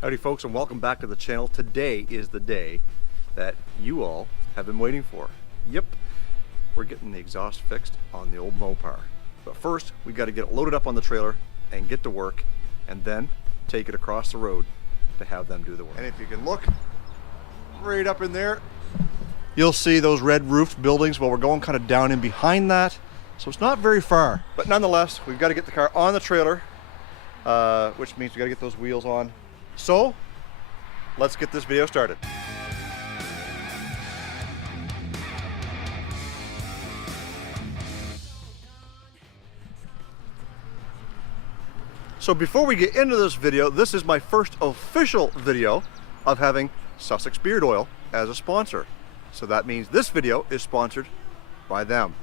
Howdy folks, and welcome back to the channel. Today is the day that you all have been waiting for. Yep, we're getting the exhaust fixed on the old Mopar. But first, we got to get it loaded up on the trailer and get to work, and then take it across the road to have them do the work. And if you can look right up in there, you'll see those red roofed buildings. Well, we're going kind of down in behind that, so it's not very far. But nonetheless, we've got to get the car on the trailer, which means we got to get those wheels on. So, let's get this video started. So before we get into this video, this is my first official video of having Sussex Beard Oil as a sponsor. So that means this video is sponsored by them.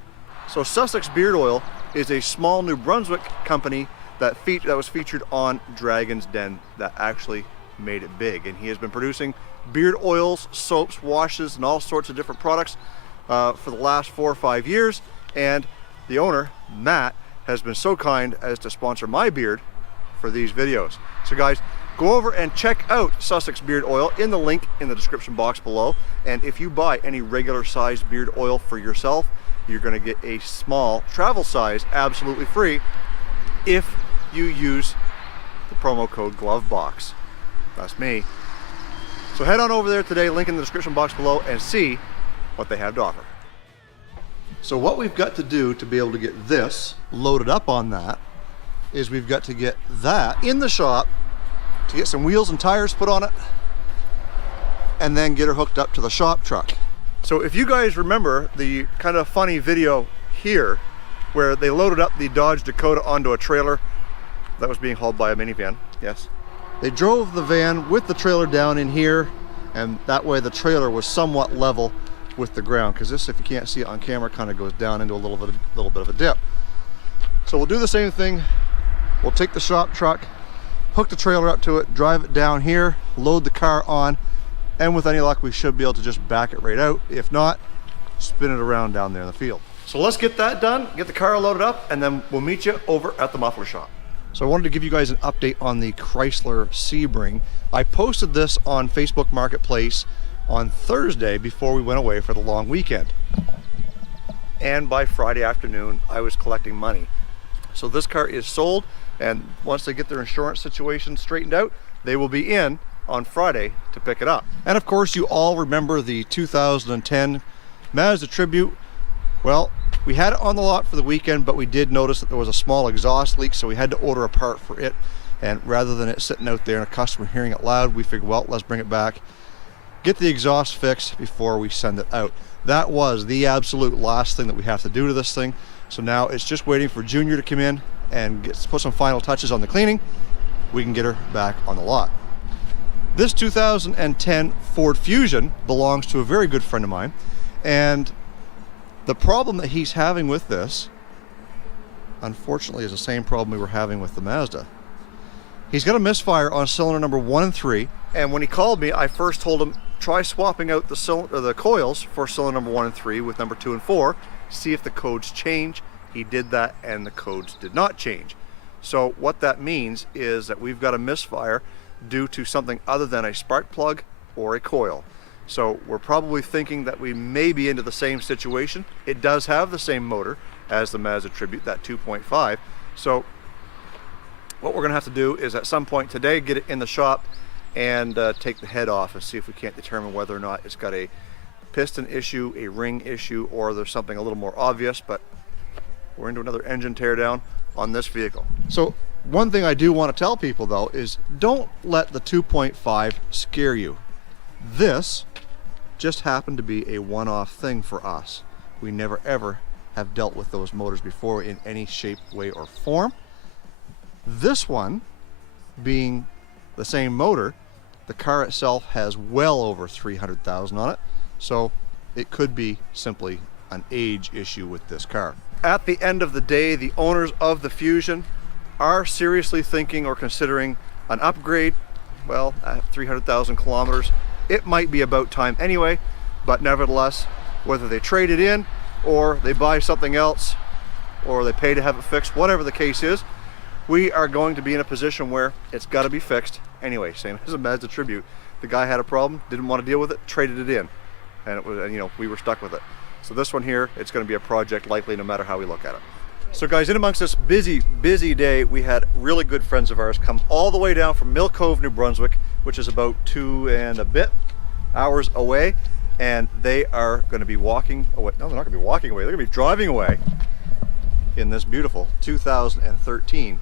So Sussex Beard Oil is a small New Brunswick company that was featured on Dragon's Den that actually made it big. And he has been producing beard oils, soaps, washes, and all sorts of different products for the last 4 or 5 years. And the owner, Matt, has been so kind as to sponsor my beard for these videos. So guys, go over and check out Sussex Beard Oil in the link in the description box below. And if you buy any regular sized beard oil for yourself, you're going to get a small travel size absolutely free if you use the promo code GLOVEBOX. That's me. So head on over there today, link in the description box below, and see what they have to offer. So what we've got to do to be able to get this loaded up on that is we've got to get that in the shop to get some wheels and tires put on it, and then get her hooked up to the shop truck. So if you guys remember the kind of funny video here where they loaded up the Dodge Dakota onto a trailer that was being hauled by a minivan, yes. They drove the van with the trailer down in here, and that way the trailer was somewhat level with the ground, because this, if you can't see it on camera, kind of goes down into a little bit of a dip. So we'll do the same thing. We'll take the shop truck, hook the trailer up to it, drive it down here, load the car on, and with any luck we should be able to just back it right out. If not, spin it around down there in the field. So let's get that done, get the car loaded up, and then we'll meet you over at the muffler shop. So I wanted to give you guys an update on the Chrysler Sebring. I posted this on Facebook Marketplace on Thursday before we went away for the long weekend. And by Friday afternoon, I was collecting money. So this car is sold, and once they get their insurance situation straightened out, they will be in on Friday to pick it up. And of course, you all remember the 2010 Mazda Tribute. Well, we had it on the lot for the weekend, but we did notice that there was a small exhaust leak, so we had to order a part for it. And rather than it sitting out there and a customer hearing it loud, we figured, well, let's bring it back, get the exhaust fixed before we send it out. That was the absolute last thing that we have to do to this thing. So now it's just waiting for Junior to come in and put some final touches on the cleaning. We can get her back on the lot. This 2010 Ford Fusion belongs to a very good friend of mine, and the problem that he's having with this, unfortunately, is the same problem we were having with the Mazda. He's got a misfire on cylinder number 1 and 3, and when he called me, I first told him, try swapping out the coils for cylinder number 1 and 3 with number 2 and 4, see if the codes change. He did that, and the codes did not change. So what that means is that we've got a misfire due to something other than a spark plug or a coil. So we're probably thinking that we may be into the same situation. It does have the same motor as the Mazda Tribute, that 2.5. So what we're gonna have to do is at some point today get it in the shop and take the head off and see if we can't determine whether or not it's got a piston issue, a ring issue, or there's something a little more obvious. But we're into another engine teardown on this vehicle. So one thing I do want to tell people though is don't let the 2.5 scare you. This just happened to be a one-off thing for us. We never ever have dealt with those motors before in any shape, way, or form. This one being the same motor, the car itself has well over 300,000 on it, so it could be simply an age issue with this car. At the end of the day, the owners of the Fusion are seriously thinking or considering an upgrade. Well, at 300,000 kilometers, it might be about time anyway, but nevertheless, whether they trade it in or they buy something else or they pay to have it fixed, whatever the case is, we are going to be in a position where it's got to be fixed anyway. Same as a Mazda Tribute. The guy had a problem, didn't want to deal with it, traded it in, and it was, you know, we were stuck with it. So this one here, it's going to be a project likely no matter how we look at it. So guys, in amongst this busy day, we had really good friends of ours come all the way down from Mill Cove, New Brunswick, which is about 2 and a bit hours away, and they are going to be walking away. No, they're not going to be walking away. They're going to be driving away in this beautiful 2013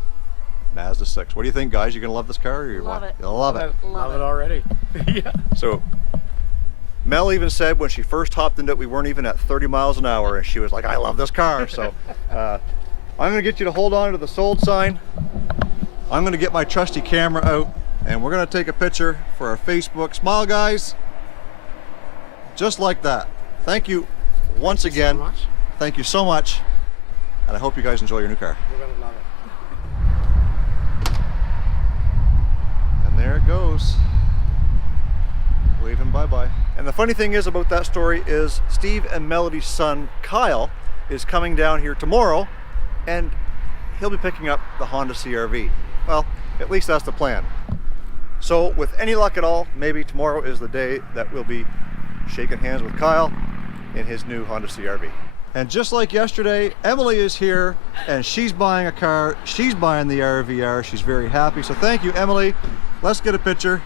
Mazda 6. What do you think, guys? You going to love this car? Or you Love it. You'll love it. Love it already. Yeah. So Mel even said when she first hopped into it, we weren't even at 30 miles an hour, and she was like, I love this car. So I'm going to get you to hold on to the sold sign. I'm going to get my trusty camera out, and we're going to take a picture for our Facebook. Smile, guys. Just like that. Thank you once again. So much. Thank you so much. And I hope you guys enjoy your new car. We're going to love it. And there it goes. Waving bye-bye. And the funny thing is about that story is Steve and Melody's son, Kyle, is coming down here tomorrow, and he'll be picking up the Honda CR-V. Well, at least that's the plan. So with any luck at all, maybe tomorrow is the day that we'll be shaking hands with Kyle in his new Honda CR-V. And just like yesterday, Emily is here and she's buying a car. She's buying the RVR. She's very happy. So thank you, Emily. Let's get a picture.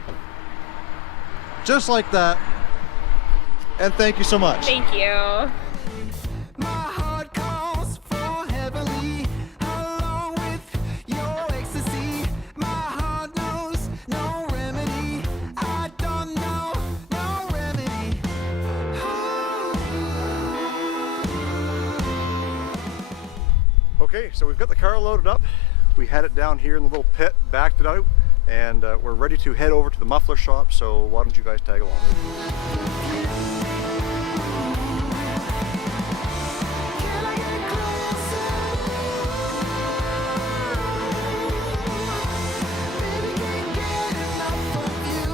Just like that. And thank you so much. Thank you. My heart calls for heavenly, along with your ecstasy. My heart knows no remedy. I don't know no remedy. Okay, so we've got the car loaded up. We had it down here in the little pit, backed it out, and we're ready to head over to the muffler shop. So why don't you guys tag along? Can I get closer? Baby, can't get enough of you.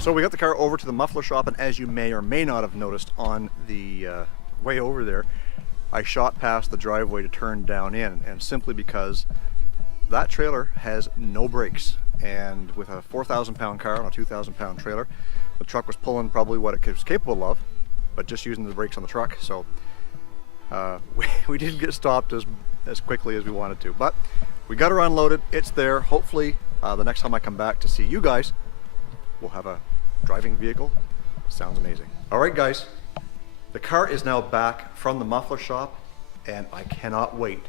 So we got the car over to the muffler shop, and as you may or may not have noticed on the way over there, I shot past the driveway to turn down in, and simply because that trailer has no brakes, and with a 4,000 pound car on a 2,000 pound trailer, the truck was pulling probably what it was capable of, but just using the brakes on the truck. So we didn't get stopped as quickly as we wanted to, but we got her unloaded. It's there. Hopefully the next time I come back to see you guys, we'll have a driving vehicle. Sounds amazing. All right, guys. The car is now back from the muffler shop, and I cannot wait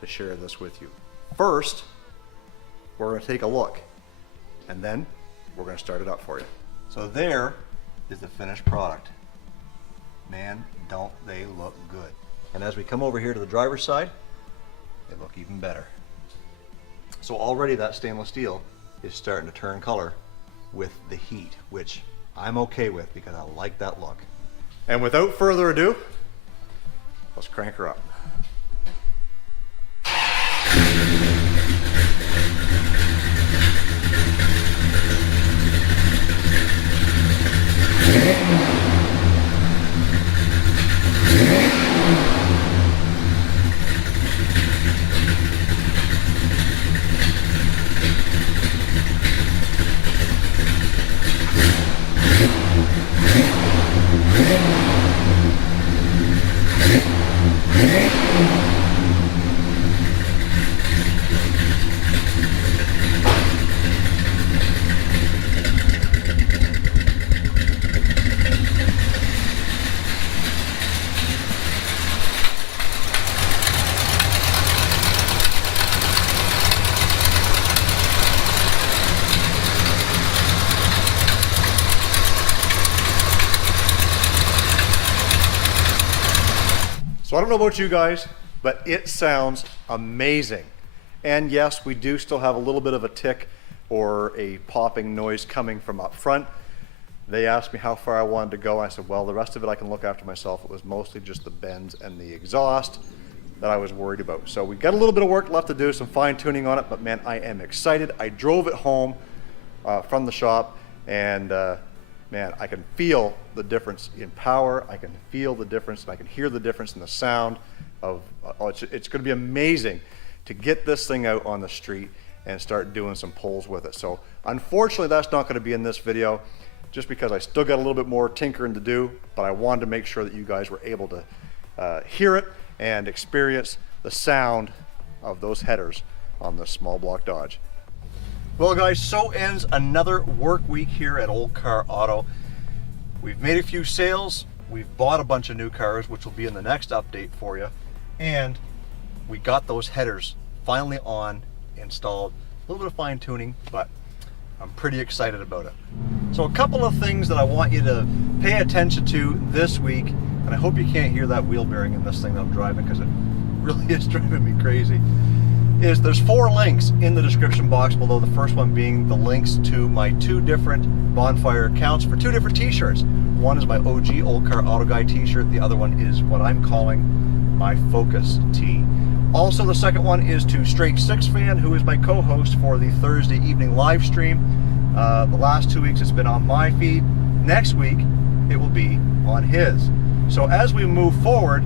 to share this with you. First, we're going to take a look, and then we're going to start it up for you. So there is the finished product. Man, don't they look good. And as we come over here to the driver's side, they look even better. So already that stainless steel is starting to turn color with the heat, which I'm okay with because I like that look. And without further ado, let's crank her up. So I don't know about you guys, but it sounds amazing. And yes, we do still have a little bit of a tick or a popping noise coming from up front. They asked me how far I wanted to go. I said, well, the rest of it I can look after myself. It was mostly just the bends and the exhaust that I was worried about. So we got a little bit of work left to do, some fine tuning on it, but man, I am excited. I drove it home from the shop, and man, man, I can feel the difference in power. I can feel the difference, and I can hear the difference in the sound of, it's gonna be amazing to get this thing out on the street and start doing some pulls with it. So unfortunately, that's not gonna be in this video, just because I still got a little bit more tinkering to do, but I wanted to make sure that you guys were able to hear it and experience the sound of those headers on this small block Dodge. Well guys, so ends another work week here at Old Car Auto. We've made a few sales, we've bought a bunch of new cars, which will be in the next update for you, and we got those headers finally on, installed. A little bit of fine tuning, but I'm pretty excited about it. So a couple of things that I want you to pay attention to this week, and I hope you can't hear that wheel bearing in this thing that I'm driving, because it really is driving me crazy, is there's 4 links in the description box below, the first one being the links to my 2 different bonfire accounts for 2 different t-shirts. One is my OG Old Car Auto Guy t-shirt, the other one is what I'm calling my Focus tee. Also, the second one is to Straight SIXFAN, who is my co-host for the Thursday evening live stream. The last 2 weeks it's been on my feed. Next week it will be on his. So as we move forward,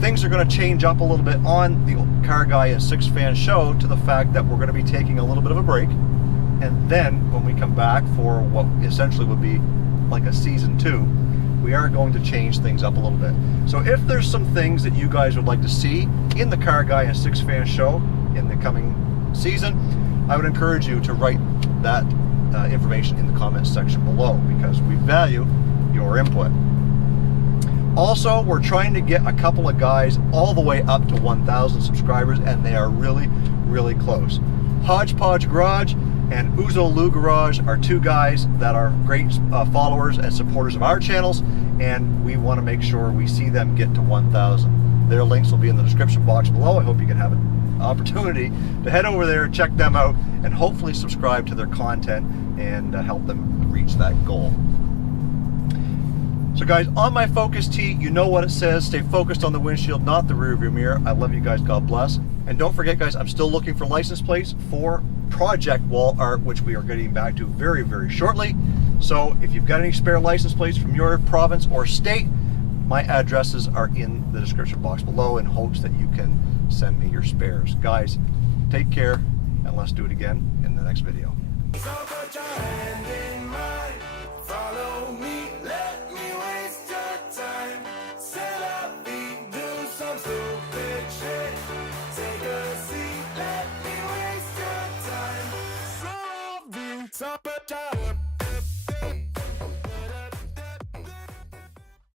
things are going to change up a little bit on the CARRGUY and SIXFAN show, to the fact that we're going to be taking a little bit of a break, and then when we come back for what essentially would be like a season 2, we are going to change things up a little bit. So if there's some things that you guys would like to see in the CARRGUY and SIXFAN show in the coming season, I would encourage you to write that information in the comments section below, because we value your input. Also, we're trying to get a couple of guys all the way up to 1,000 subscribers, and they are really, really close. HODGE Garage and OUZO Garage are 2 guys that are great followers and supporters of our channels, and we want to make sure we see them get to 1,000. Their links will be in the description box below. I hope you can have an opportunity to head over there, check them out, and hopefully subscribe to their content and help them reach that goal. So guys, on my Focus tee, you know what it says. Stay focused on the windshield, not the rear view mirror. I love you guys. God bless. And don't forget, guys, I'm still looking for license plates for project wall art, which we are getting back to very, very shortly. So if you've got any spare license plates from your province or state, my addresses are in the description box below, in hopes that you can send me your spares. Guys, take care, and let's do it again in the next video. So put your hand in